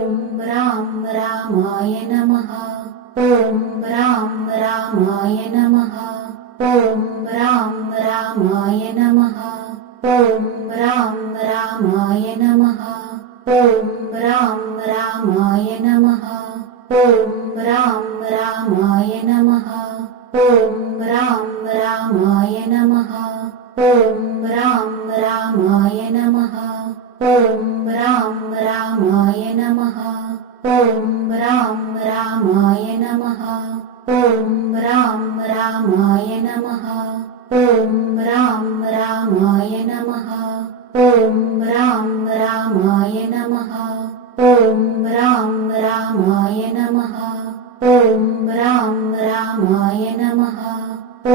ॐ राम रामाय नमः। ॐ राम रामाय नमः। ॐ राम रामाय नमः। ॐ राम रामाय नमः। ॐ राम रामाय नमः। ॐ राम रामाय नमः। ॐ राम रामाय नमः। ॐ राम राम रामाय नमः। ॐ राम रामाय नमः। ॐ राम रामाय नमः। ॐ राम रामाय नमः। ॐ राम रामाय नमः। ॐ राम रामाय नमः।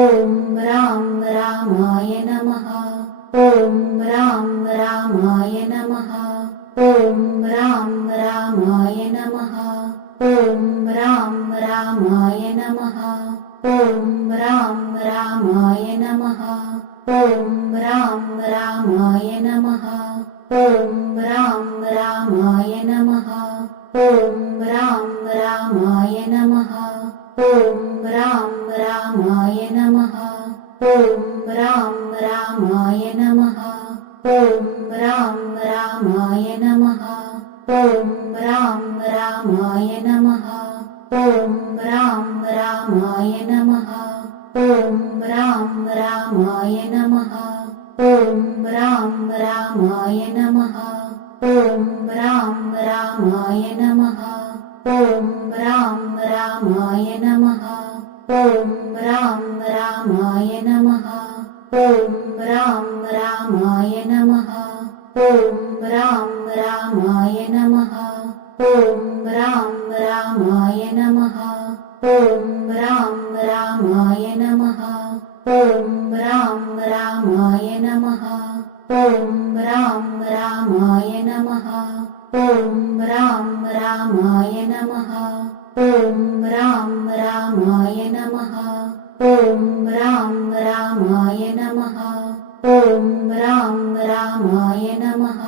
ॐ राम रामाय नमः। ॐ नमः। ॐ राम रामाय नमः। ॐ राम रामाय नमः। ॐ राम रामाय नमः। ॐ राम रामाय नमः। ॐ राम रामाय नमः। ॐ राम रामाय नमः। ॐ राम रामाय नमः। ॐ राम रामाय नमः। ॐ राम रामाय नमः। ॐ राम रामाय नमः रामाय नमः। ॐ राम रामाय नमः। ॐ राम रामाय नमः। ॐ राम रामाय नमः। ॐ राम रामाय नमः। ॐ राम रामाय नमः।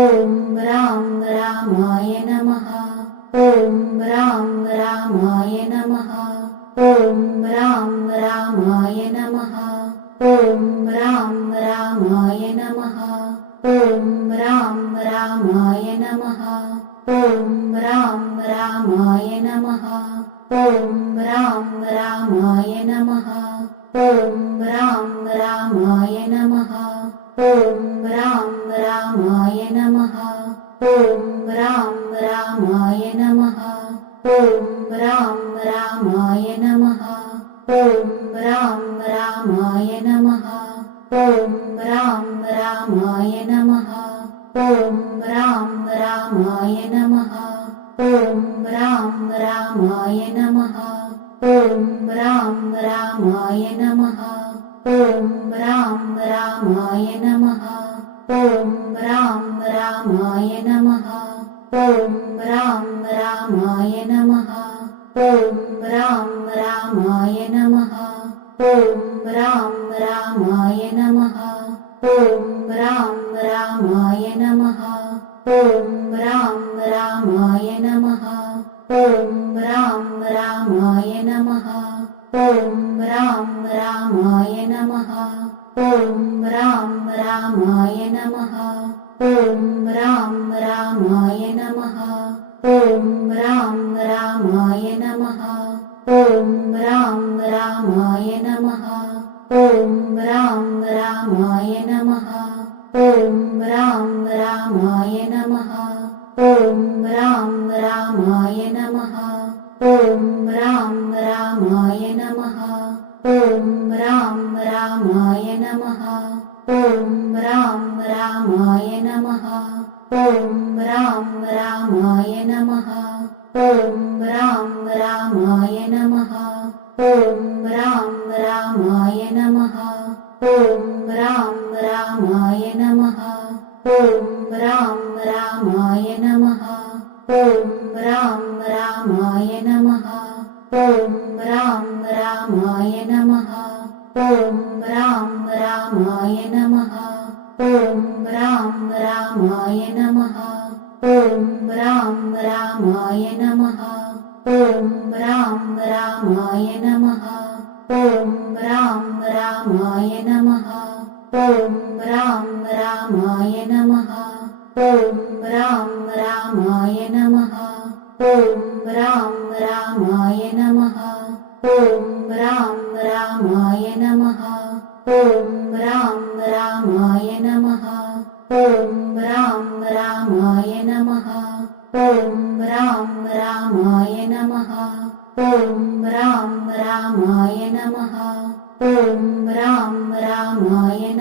ॐ राम रामाय नमः। ॐ राम रामाय नमः। ॐ नमः। ॐ राम रामाय नमः। ॐ राम रामाय नमः। ॐ राम रामाय नमः। ॐ राम रामाय नमः। ॐ राम रामाय नमः। ॐ राम रामाय नमः। ॐ राम रामाय नमः। ॐ राम रामाय नमः। ॐ राम रामाय नमः। ॐ राम रामाय नमः। ॐ राम रामाय नमः। ॐ राम रामाय नमः। ॐ राम रामाय नमः। ॐ राम रामाय नमः। ॐ राम रामाय नमः। ॐ राम रामाय नमः रामाय नमः। ॐ राम रामाय नमः। ॐ राम रामाय नमः। ॐ राम रामाय नमः। ॐ राम रामाय नमः। ॐ राम रामाय नमः। ॐ राम रामाय नमः। ॐ राम रामाय ॐ राम रामाय नमः। ॐ राम रामाय नमः। ॐ राम रामाय नमः। ॐ राम रामाय नमः। ॐ राम रामाय नमः। ॐ राम रामाय नमः। ॐ राम रामाय नमः। ॐ राम रामाय नमः। ॐ राम रामाय नमः। ॐ राम रामाय नमः। ॐ राम रामाय नमः। ॐ राम रामाय नमः। ॐ राम रामाय नमः। ॐ राम रामाय नमः। ॐ राम रामाय नमः। ॐ राम रामाय नमः। ॐ राम रामाय नमः। ॐ राम रामाय नमः। ॐ राम रामाय नमः। ॐ राम रामाय